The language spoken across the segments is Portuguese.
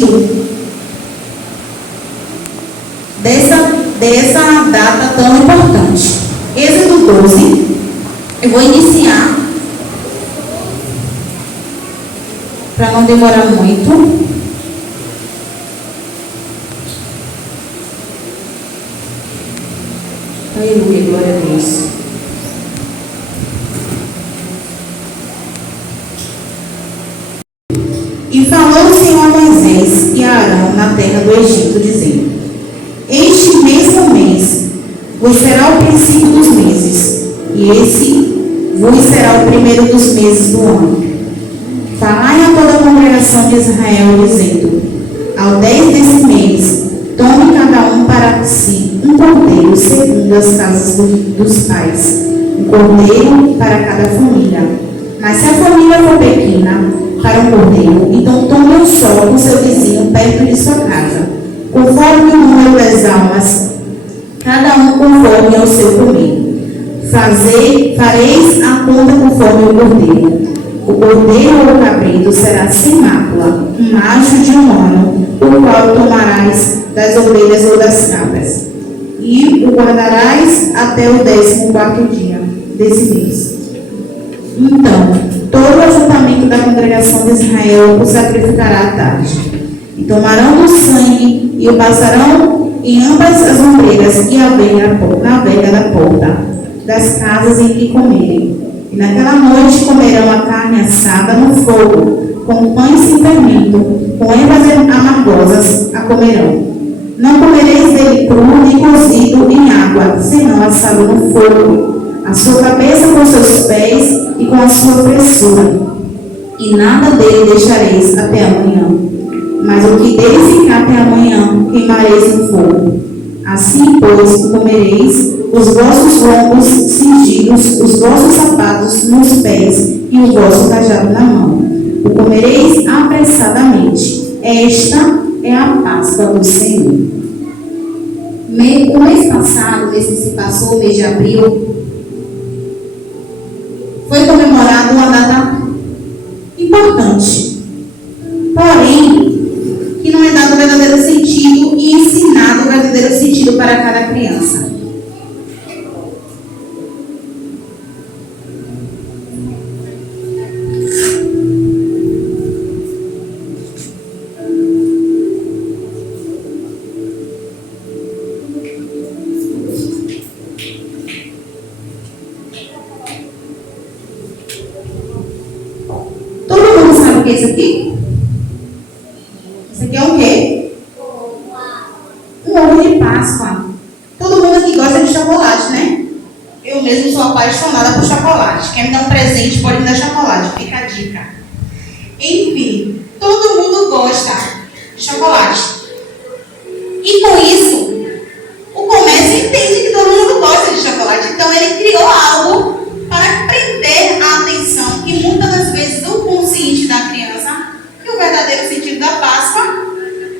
sentido dessa data tão importante. Êxodo 12, eu vou iniciar, para não demorar muito. Aleluia, glória a Deus. E falou o Senhor a Moisés e a Arão na terra do Egito, dizendo: este mesmo mês vos será o princípio dos meses, e esse vos será o primeiro dos meses do ano. Falai a toda a congregação de Israel, dizendo: ao 10 desse mês, tome cada um para si um cordeiro, segundo as casas dos pais, um cordeiro para cada família. Mas se a família for pequena para um cordeiro, então tome um só com seu vizinho perto de sua casa, conforme o número das almas, cada um conforme ao seu comer. Fareis a conta conforme o cordeiro. O cordeiro ou o cabrito será sem mácula, um macho de um ano, o qual tomarás das ovelhas ou das cabras, e o guardarás até o 14º dia desse mês. Então, todo o ajuntamento da congregação de Israel o sacrificará à tarde. E tomarão do sangue e o passarão em ambas as ombreiras e na vega da porta das casas em que comerem. E naquela noite comerão a carne assada no fogo, com pães sem fermento, com ervas amargosas a comerão. Não comereis dele cru nem cozido em água, senão assado no fogo, a sua cabeça com seus pés e com a sua fressura. E nada dele deixareis até amanhã. Mas o que dele ficar até amanhã, queimareis no fogo. Assim, pois, comereis os vossos lombos cingidos, os vossos sapatos nos pés e o vosso cajado na mão. O comereis apressadamente. Esta é a Páscoa do Senhor. O mês passado, mês que se passou, o mês de abril, foi comemorado uma data importante, porém, que não é dado o verdadeiro sentido e ensinado o verdadeiro sentido para cada criança. Isso aqui? Isso aqui é o quê? Um ovo de Páscoa. Todo mundo aqui gosta de chocolate, né? Eu mesmo sou apaixonada por chocolate. Quer me dar um presente, pode me dar chocolate. Fica a dica. Enfim, todo mundo gosta de chocolate. E com isso, o comércio entende que todo mundo gosta de chocolate. Então ele criou algo para prender a atenção e muitas das vezes o consciente da criança, que o verdadeiro sentido da Páscoa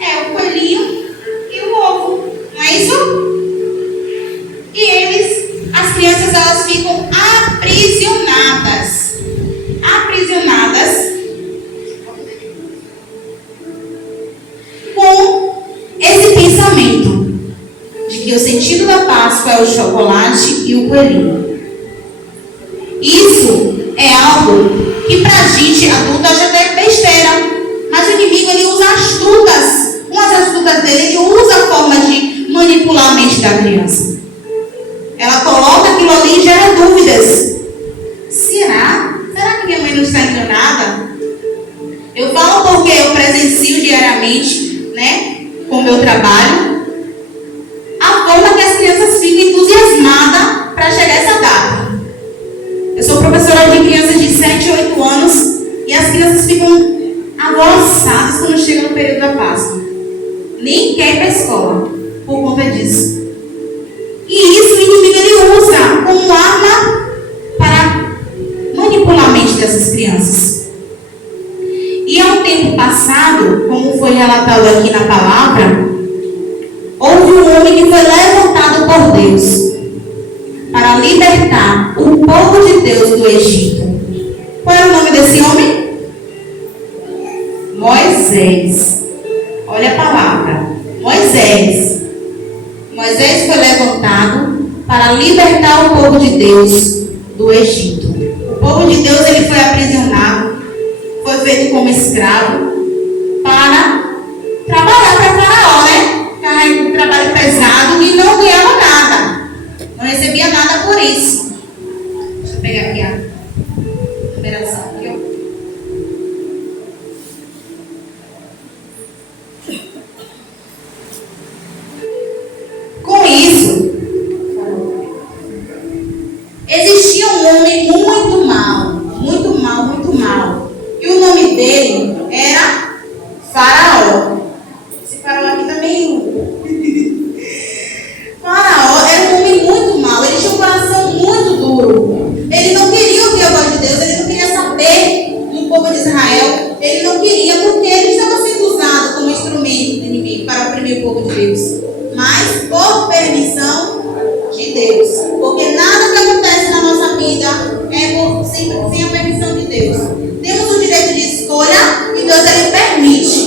é o coelhinho e o ovo, não é isso? E as crianças, elas ficam aprisionadas com esse pensamento de que o sentido da Páscoa é o chocolate e o coelhinho. Isso é algo que pra gente adulta já é besteira, mas o inimigo, ele usa astutas. Uma das astutas dele, ele usa a forma de manipular a mente da criança. Ela coloca aquilo ali e gera dúvidas. Será que minha mãe não está enganada? Eu falo porque eu presencio diariamente, né, com o meu trabalho, a forma que as crianças ficam entusiasmadas para chegar a essa data. Eu sou professora de crianças de 7 e 8 anos e as crianças ficam alvoroçadas quando chega no período da Páscoa. Nem quer ir para a escola por conta disso. E isso o inimigo, ele usa como arma para manipular a mente dessas crianças. E há um tempo passado, como foi relatado aqui na palavra, houve um homem que foi levantado por Deus para libertar o povo de Deus do Egito. Qual é o nome desse homem? Moisés. Olha a palavra. Moisés foi levantado para libertar o povo de Deus do Egito. O povo de Deus ele foi aprisionado, foi feito como escravo para trabalhar para Faraó, né? Um trabalho pesado e não ganhava nada. Não recebia nada por isso. Deixa eu pegar aqui a numeração aqui, ó. Com isso, existia um homem muito mau. E o nome dele era Faraó. Esse Faraó aqui também. Faraó era um homem muito mau. Ele tinha um coração muito duro. Ele não queria ouvir a voz de Deus. Ele não queria saber do povo de Israel. Ele não queria porque ele estava sendo usado como instrumento do inimigo para oprimir o povo de Deus. Mas por permissão de Deus. Porque nada que acontece na nossa vida é sem a permissão de Deus. Temos o direito de escolha e Deus ele permite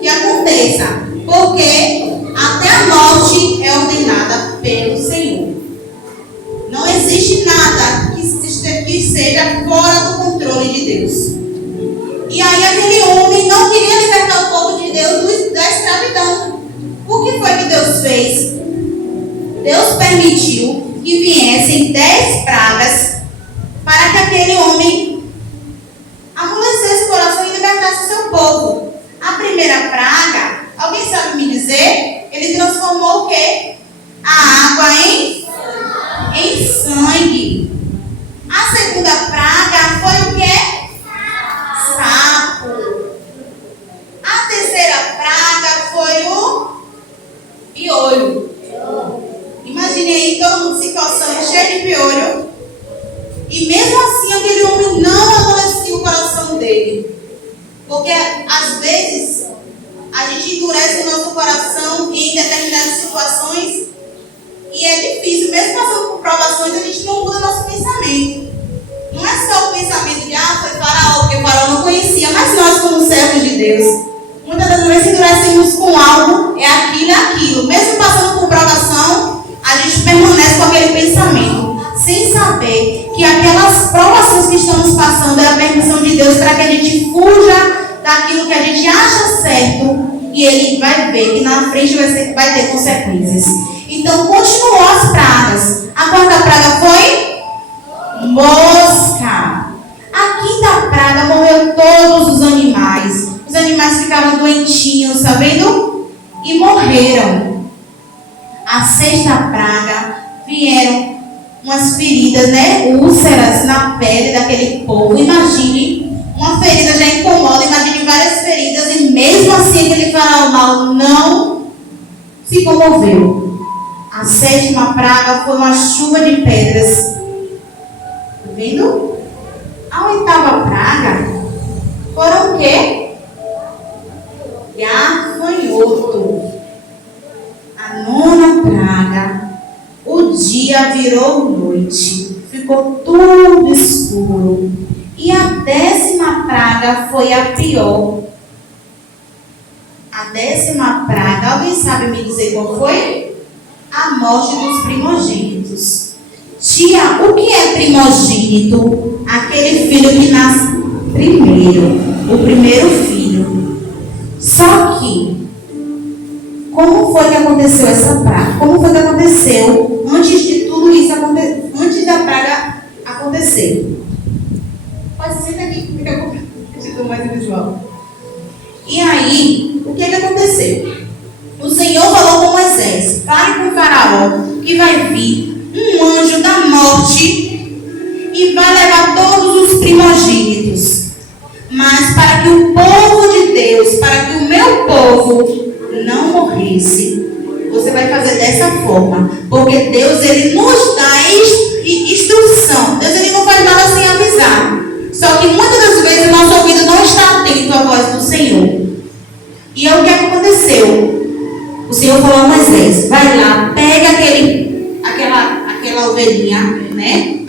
que aconteça. Porque até a morte é ordenada pelo Senhor. Não existe nada que seja fora do controle de Deus. E aí aquele homem não queria libertar o povo de Deus da escravidão. O que foi que Deus fez? Deus permitiu que viessem 10 pragas para que aquele homem amolecesse o coração e libertasse o seu povo. A primeira praga, alguém sabe me dizer? Ele transformou o quê? A água em sangue. A segunda praga foi o quê? Sapo. A terceira praga foi o piolho. Imagine aí todo mundo se coçando, cheio de piolho. E mesmo assim aquele homem não amolecia o coração dele. Porque às vezes a gente endurece o nosso coração em determinadas situações. E é difícil, mesmo passando por provações, a gente não muda nosso pensamento. Não é só o pensamento de, foi Faraó, porque Faraó não conhecia, mas nós como servos de Deus, muitas das vezes endurecemos com algo, é aquilo. Mesmo passando por provação, a gente permanece com aquele pensamento, sem saber que aquelas provações que estamos passando é a permissão de Deus para que a gente fuja daquilo que a gente acha certo e Ele vai ver que na frente vai ter consequências. Então, continuou as pragas. A quarta praga foi mosca. A quinta praga morreu todos os animais. Os animais ficavam doentinhos, tá vendo? E morreram. A sexta praga vieram umas feridas, né? Úlceras na pele daquele povo. Imagine, uma ferida já incomoda. Imagine várias feridas e mesmo assim aquele faraó mau não se comoveu. A sétima praga foi uma chuva de pedras. Tá vendo? A oitava praga foram o quê? Gafanhoto. A nona praga, o dia virou noite. Ficou tudo escuro. E a 10ª praga foi a pior. A 10ª praga, alguém sabe me dizer qual foi? A morte dos primogênitos. Tia, o que é primogênito? Aquele filho que nasce primeiro. O primeiro filho. Só que, como foi que aconteceu essa praga? Como foi que aconteceu antes de tudo isso acontecer? Antes da praga acontecer? Pode ser aqui, porque eu estou mais visual. E aí, o que aconteceu? O Senhor falou com Moisés: fale com o Faraó que vai vir um anjo da morte e vai levar todos os primogênitos. Mas para que o povo de Deus, para que o meu povo não morresse, você vai fazer dessa forma. Porque Deus, Ele nos dá instrução. Deus, Ele não faz nada sem avisar. Só que muitas das vezes o nosso ouvido não está atento à voz do Senhor. E é o que aconteceu. O Senhor falou a Moisés: vai lá, pega aquela ovelhinha, né?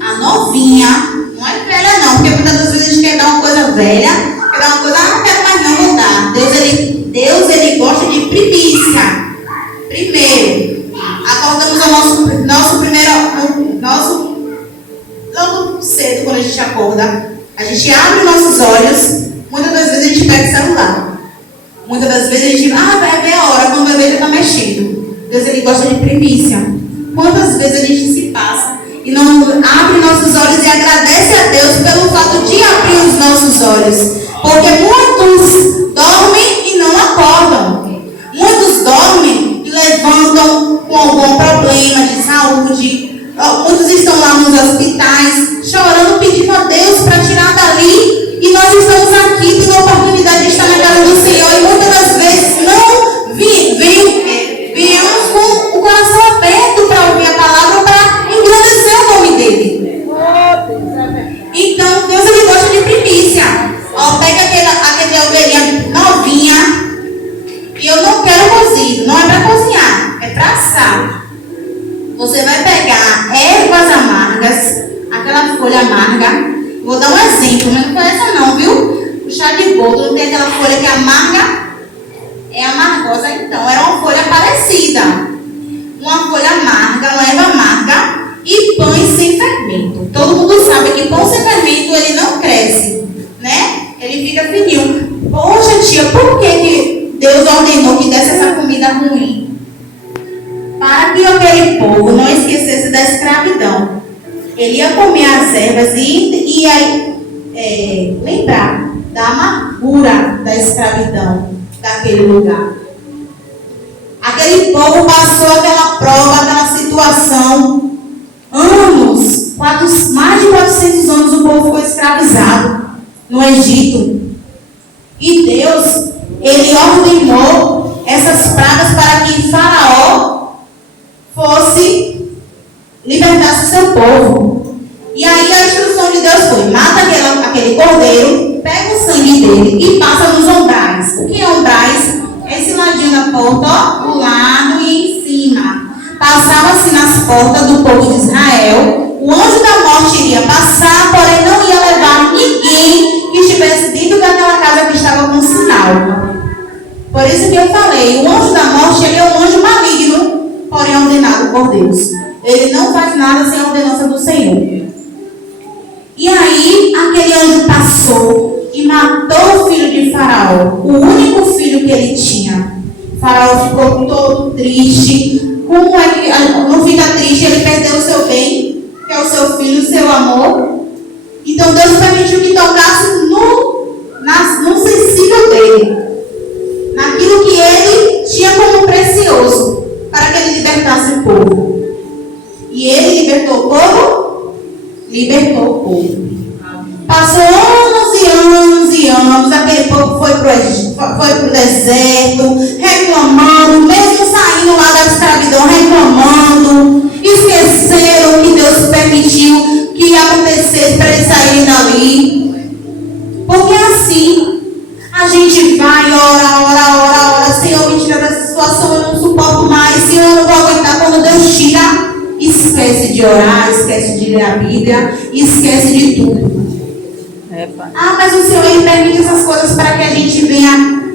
A novinha, não é velha não, porque muitas das vezes a gente quer dar uma coisa velha, quer dar uma coisa, não quero mais não, vou dar. Deus Primeiro, acordamos ao nosso primeiro, logo cedo, quando a gente acorda, a gente abre nossos olhos, muitas das vezes a gente pega o celular. Muitas das vezes a gente, vai ver a hora, quando vai ver já está mexendo. Deus, ele gosta de primícia. Quantas vezes a gente se passa e não abre nossos olhos e agradece a Deus pelo fato de abrir os nossos olhos? Porque muitos dormem e não acordam. Muitos dormem e levantam com algum problema de saúde. Muitos estão lá nos hospitais, chorando, pedindo a Deus para tirar dali. E nós estamos aqui, tendo a oportunidade de estar na casa do Senhor. E muitas das vezes não viemos com o coração aberto para ouvir a palavra, para engrandecer o nome dele. Então, Deus, ele gosta de primícia. Pega aquela ovelhinha novinha. E eu não quero cozido, não é para cozinhar, é para assar. Você vai pegar ervas amargas, aquela folha amarga. Vou dar um exemplo, mas não foi essa não, viu? O chá de boldo não tem aquela folha que é amarga? É amargosa, então. Era uma folha parecida. Uma folha amarga, uma erva amarga e pães sem fermento. Todo mundo sabe que pão sem fermento, ele não cresce, né? Ele fica fininho. Poxa, tia, por que Deus ordenou que desse essa comida ruim? Para que aquele povo não esquecesse da escravidão. Ele ia comer as ervas e ia lembrar da amargura da escravidão daquele lugar. Aquele povo passou aquela prova, aquela situação, anos, mais de 400 anos o povo foi escravizado no Egito. E Deus, ele ordenou essas pragas para que Faraó libertasse o seu povo. E aí a instrução de Deus foi: mata aquele cordeiro, pega o sangue dele e passa nos umbrais. O que é umbrais? É esse ladinho da porta, ó, o lado e em cima. Passava-se nas portas do povo de Israel. O anjo da morte iria passar, porém não ia levar ninguém que estivesse dentro daquela casa que estava com sinal. Por isso que eu falei, o anjo da morte, ele é um anjo maligno, porém ordenado por Deus. Ele não faz nada sem a ordenança do Senhor. E aí, aquele anjo passou e matou o filho de Faraó, o único filho que ele tinha. Faraó ficou todo triste. Como é que não fica triste? Ele perdeu o seu bem, que é o seu filho, o seu amor. Então Deus permitiu que tocasse no sensível dele, naquilo que ele tinha como precioso, para que ele libertasse o povo. E ele libertou o povo? Libertou o povo. Passou anos e anos e anos, aquele povo foi para o deserto, reclamando, mesmo saindo lá da escravidão, reclamando, esqueceram que Deus permitiu que acontecesse para eles saírem dali. Porque assim, a gente vai, ora, Senhor, me tira dessa situação, eu não suporto mais, Senhor, eu não vou aguentar. Quando Deus tira, esquece de orar, esquece de ler a Bíblia, esquece de tudo. Mas o Senhor, ele permite essas coisas para que a gente venha